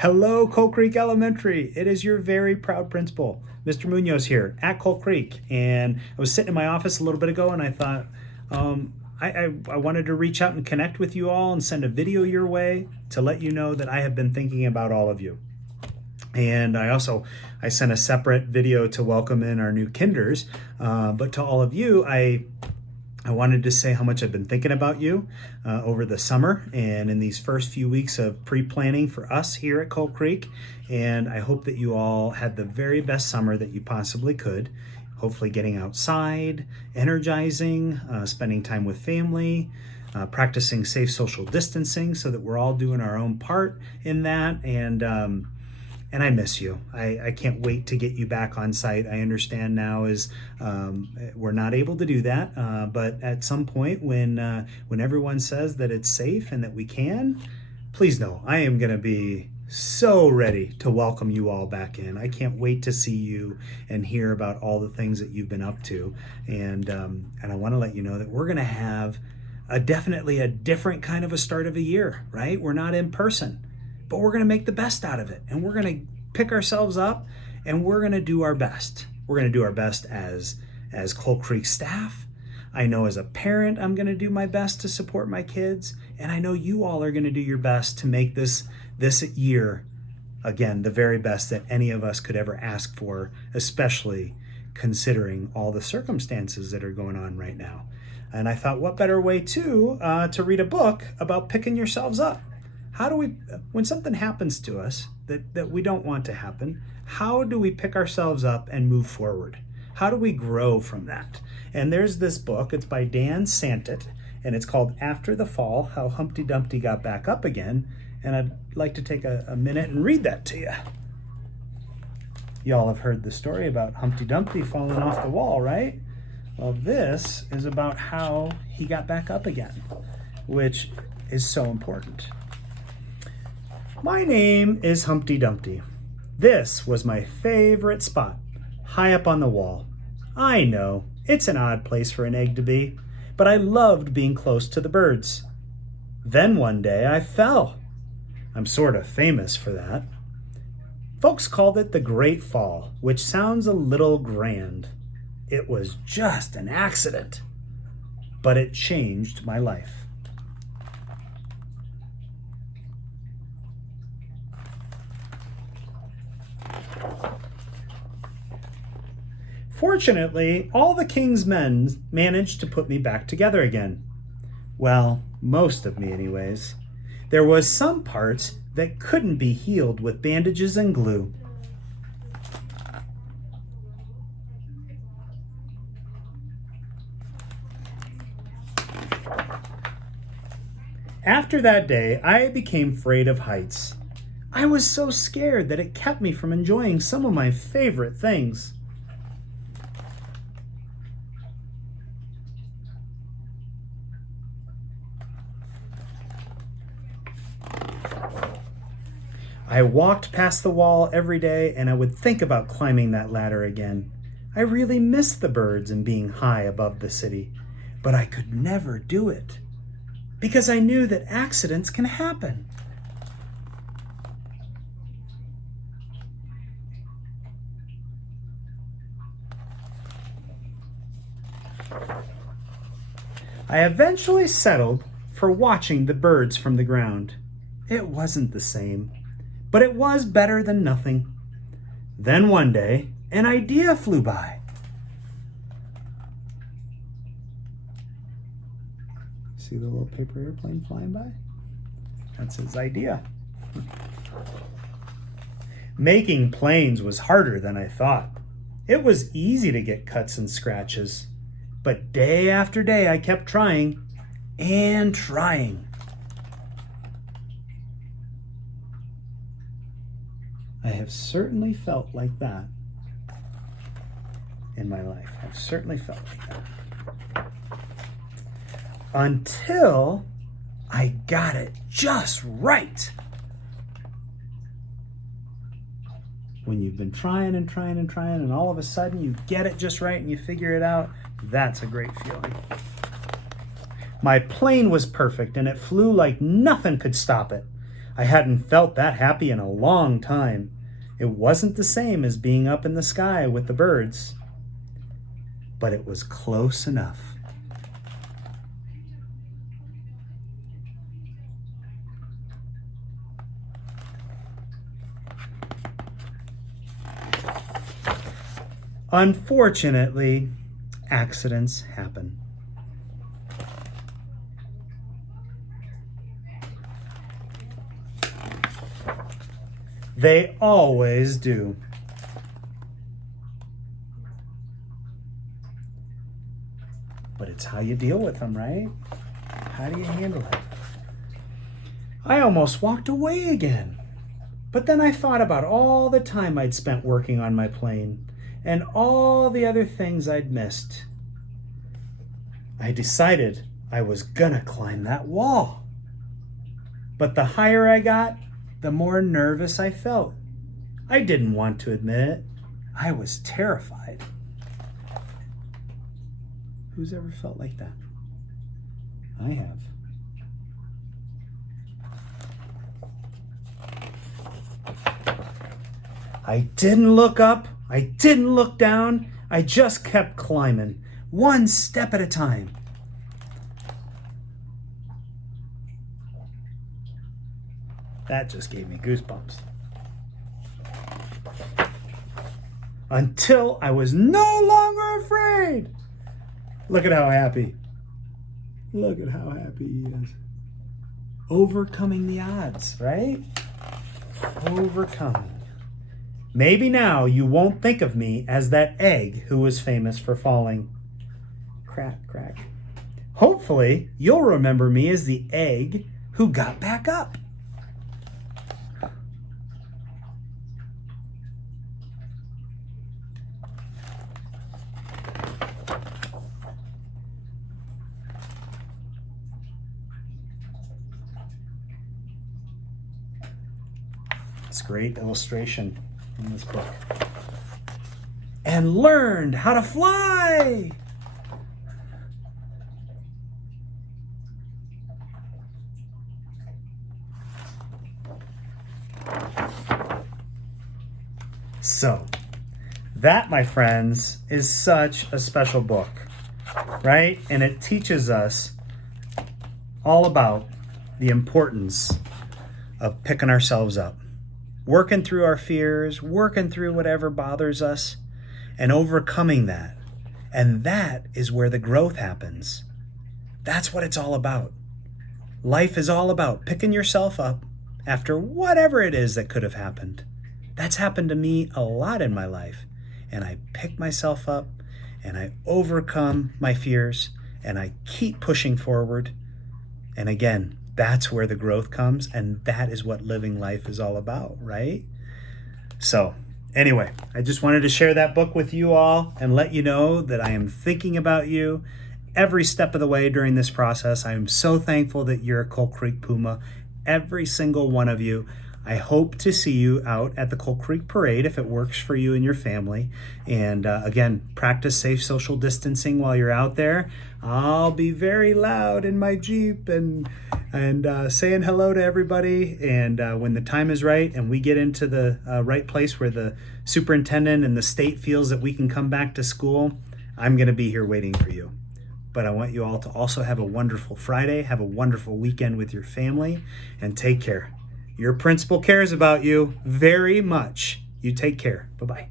Hello, Coal Creek Elementary. It is your very proud principal, Mr. Munoz here at Coal Creek. And I was sitting in my office a little bit ago and I thought, I wanted to reach out and connect with you all and send a video your way to let you know that I have been thinking about all of you. And I sent a separate video to welcome in our new kinders. But to all of you, I wanted to say how much I've been thinking about you over the summer and in these first few weeks of pre-planning for us here at Coal Creek. And I hope that you all had the very best summer that you possibly could. Hopefully getting outside, energizing, spending time with family, practicing safe social distancing so that we're all doing our own part in that. And I miss you. I can't wait to get you back on site. I understand now we're not able to do that, but at some point when everyone says that it's safe and that we can, please know I am going to be so ready to welcome you all back in. I can't wait to see you and hear about all the things that you've been up to. And I want to let you know that we're going to have definitely a different kind of a start of a year, right? We're not in person, but we're going to make the best out of it. And we're going to pick ourselves up and we're going to do our best. We're going to do our best as Coal Creek staff. I know as a parent, I'm going to do my best to support my kids. And I know you all are going to do your best to make this year, again, the very best that any of us could ever ask for, especially considering all the circumstances that are going on right now. And I thought, what better way to read a book about picking yourselves up? How do we, when something happens to us that we don't want to happen, how do we pick ourselves up and move forward? How do we grow from that? And there's this book, it's by Dan Santet, and it's called After the Fall, How Humpty Dumpty Got Back Up Again. And I'd like to take a minute and read that to you. Y'all have heard the story about Humpty Dumpty falling off the wall, right? Well, this is about how he got back up again, which is so important. My name is Humpty Dumpty. This was my favorite spot, high up on the wall. I know, it's an odd place for an egg to be, but I loved being close to the birds. Then one day I fell. I'm sort of famous for that. Folks called it the Great Fall, which sounds a little grand. It was just an accident, but it changed my life. Fortunately, all the king's men managed to put me back together again. Well, most of me anyways. There was some parts that couldn't be healed with bandages and glue. After that day, I became afraid of heights. I was so scared that it kept me from enjoying some of my favorite things. I walked past the wall every day and I would think about climbing that ladder again. I really missed the birds and being high above the city, but I could never do it because I knew that accidents can happen. I eventually settled for watching the birds from the ground. It wasn't the same, but it was better than nothing. Then one day, an idea flew by. See the little paper airplane flying by? That's his idea. Making planes was harder than I thought. It was easy to get cuts and scratches, but day after day I kept trying and trying. I have certainly felt like that in my life. I've certainly felt like that. Until I got it just right. When you've been trying and trying and trying, and all of a sudden you get it just right and you figure it out, that's a great feeling. My plane was perfect and it flew like nothing could stop it. I hadn't felt that happy in a long time. It wasn't the same as being up in the sky with the birds, but it was close enough. Unfortunately, accidents happen. They always do. But it's how you deal with them, right? How do you handle it? I almost walked away again. But then I thought about all the time I'd spent working on my plane and all the other things I'd missed. I decided I was gonna climb that wall. But the higher I got, the more nervous I felt. I didn't want to admit it. I was terrified. Who's ever felt like that? I have. I didn't look up. I didn't look down. I just kept climbing, one step at a time. That just gave me goosebumps. Until I was no longer afraid. Look at how happy. Look at how happy he is. Overcoming the odds, right? Overcoming. Maybe now you won't think of me as that egg who was famous for falling. Crack, crack. Hopefully, you'll remember me as the egg who got back up. It's a great illustration in this book. And learned how to fly. So, that, my friends, is such a special book, right? And it teaches us all about the importance of picking ourselves up, working through our fears, working through whatever bothers us, and overcoming that. And that is where the growth happens. That's what it's all about. Life is all about picking yourself up after whatever it is that could have happened. That's happened to me a lot in my life. And I pick myself up and I overcome my fears and I keep pushing forward. And again, that's where the growth comes, and that is what living life is all about, right? So, anyway, I just wanted to share that book with you all and let you know that I am thinking about you every step of the way during this process. I am so thankful that you're a Coal Creek Puma, every single one of you. I hope to see you out at the Coal Creek Parade if it works for you and your family. And again, practice safe social distancing while you're out there. I'll be very loud in my Jeep and saying hello to everybody. And when the time is right and we get into the right place where the superintendent and the state feels that we can come back to school, I'm going to be here waiting for you. But I want you all to also have a wonderful Friday, have a wonderful weekend with your family, and take care. Your principal cares about you very much. You take care. Bye-bye.